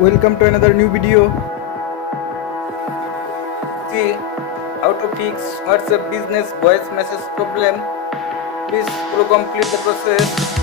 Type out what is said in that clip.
Welcome to another new video. See how to fix WhatsApp business voice message problem. Please follow complete the process.